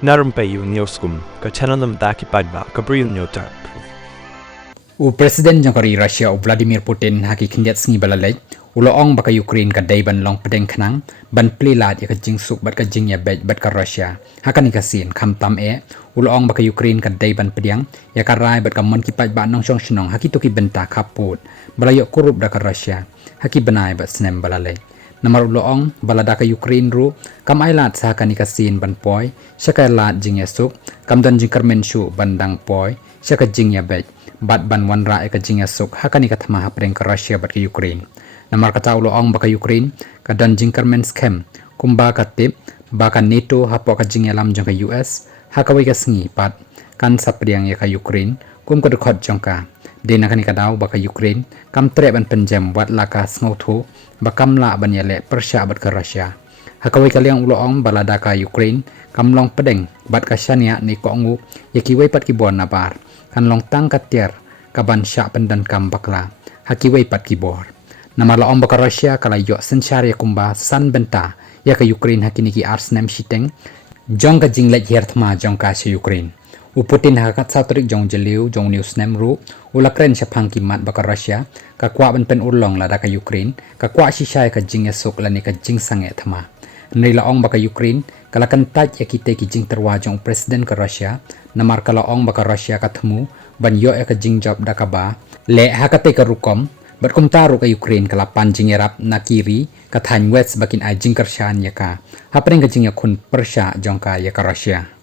Narum payu nioskum, ka chananam daki padba, ka briun nyotar. Presiden jangkari Rusia Vladimir Putin haki kindiat sengi balalej uloong baka Ukraine ka dayban long pedeng kenang ban plilat ya ka jingsuk bat ka jingya bej bat ka Rusia hakan ikasin kam tam uloong baka Ukraine ka dayban pediang ya ka rai bat ka mon ki paj ba nong shong shnong haki toki benta kaput balayok kurup da ka Rusia haki benai bat snem balalej namar uloong balada ka Ukraine ru kam ailat sa hakan ikasin ban poi syaka lat jingya suk kam dan jingkar menshu bandang poi syaka jingya bej bat ban wanra ka jingya suk hakani ka thama hapreng ka Russia bat ka Ukraine namar kata uloong baka Ukraine ka dan jingkar men scam kumba ka tip baka NATO hapo ka jingya lam jong ka US hakawi ka sengi pat kan sapriang ya ka Ukraine kum ka dekhot jong ka dena kani ka daw baka Ukraine kam tre ban penjam wat laka sngotu bakam la ban yale persya bat ka Russia hakawi ka liang uloong balada ka Ukraine kam long pedeng bat ka syania ni ko ngu yakiwai pat ki bon nabar kan long tang katiar kaban syak pendan kam bakla hakiwai pat kibor nama laom baka Russia kala yo sensyari kumba san benta ya ka Ukraine hakini ki arsnem shiteng jong ka jinglet herthma jong ka se Ukraine Putin hakat satrik jong jeliu jong news nem ru ulakren syapang kimat baka Russia ka kwa ban pen ulong lada ka Ukraine ka kwa shishay ka jing esok lani ka jing sange thama Nri laong baka Ukraine kala kantaj ya kite ki jing terwa jong presiden ka Russia namar kala ong baka Russia ka thmu ban yo ya ka jing job da ka ba le hakate ka rukom bat kum taru ka Ukraine kala pan jing erap na kiri ka than west bakin ai jing karshan ya ka hapring ka jing ya kun persya jong ka ya ka Russia